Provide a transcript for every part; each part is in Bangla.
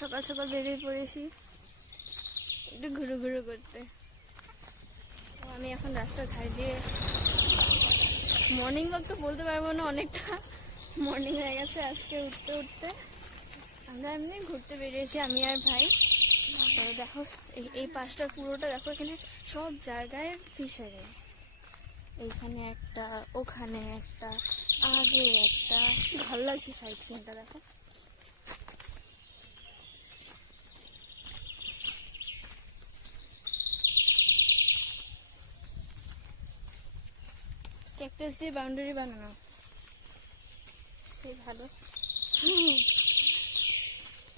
সকাল সকাল বেরিয়ে পড়েছি একটু ঘুরু ঘুরু করতে। আমি এখন রাস্তার ধারে দিয়ে মর্নিং ওয়াক তো বলতে পারবো না, অনেকটা মর্নিং হয়ে গেছে আজকে উঠতে উঠতে। আমরা এমনি ঘুরতে বেরিয়েছি আমি আর ভাই। তো দেখো এই পাশটার পুরোটা দেখো, এখানে সব জায়গায় ফিশারি। এইখানে একটা, ওখানে একটা, আগে একটা, ভালো লাগছে সাইড সিনটা দেখো। ক্যাকটাস দিয়ে বাউন্ডারি বানানো, সেই ভালো।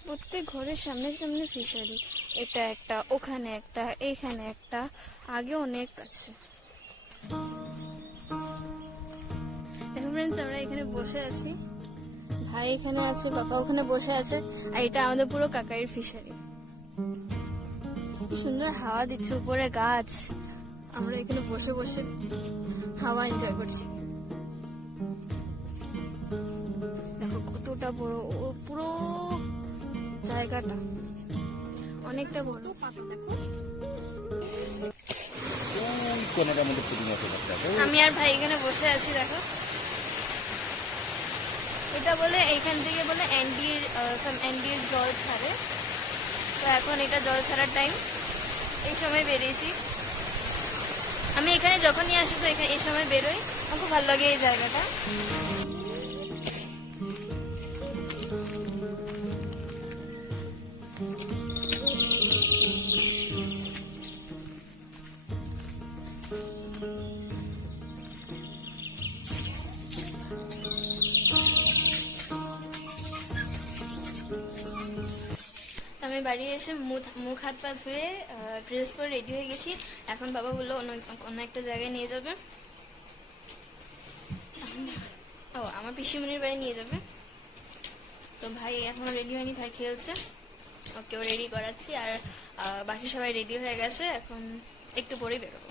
প্রত্যেক ঘরের সামনে সামনে ফিশারি, এটা একটা, ওখানে একটা, এইখানে একটা, আগে অনেক আছে। দেখো ফ্রেন্ডস, আমরা এখানে বসে আছি, ভাই এখানে আছে, বাবা ওখানে বসে আছে, আর এটা আমাদের পুরো কাকারির ফিশারি। সুন্দর হাওয়া দিচ্ছে, উপরে গাছ, আমরা এখানে বসে বসে হাওয়া এনজয় করছি। দেখো কতটা বড়, পুরো জায়গাটা অনেকটা বড়। পাতা দেখো, আমি আর ভাই এখানে বসে আছি। দেখো এটা বলে, এইখান থেকে বলে এনডির জল ছাড়ে, তো এখন এটা জল ছাড়ার টাইম, এই সময় বেরিয়েছি। আমি এখানে যখনই আসি তো এখানে এই সময় বেরোই, আমার খুব ভালো লাগে এই জায়গাটা। আমি বাড়ি এসে মুখ হাত পা ধুয়ে ড্রেস পরে রেডি হয়ে গেছি। এখন বাবা বললো অন্য একটা জায়গায় নিয়ে যাবে, ও আমার পিসিমণির বাড়ি নিয়ে যাবে। তো ভাই এখনো রেডি হয়নি, ভাই খেলছে, ওকেও রেডি করাচ্ছি। আর বাকি সবাই রেডি হয়ে গেছে, এখন একটু পরেই বেরোবো।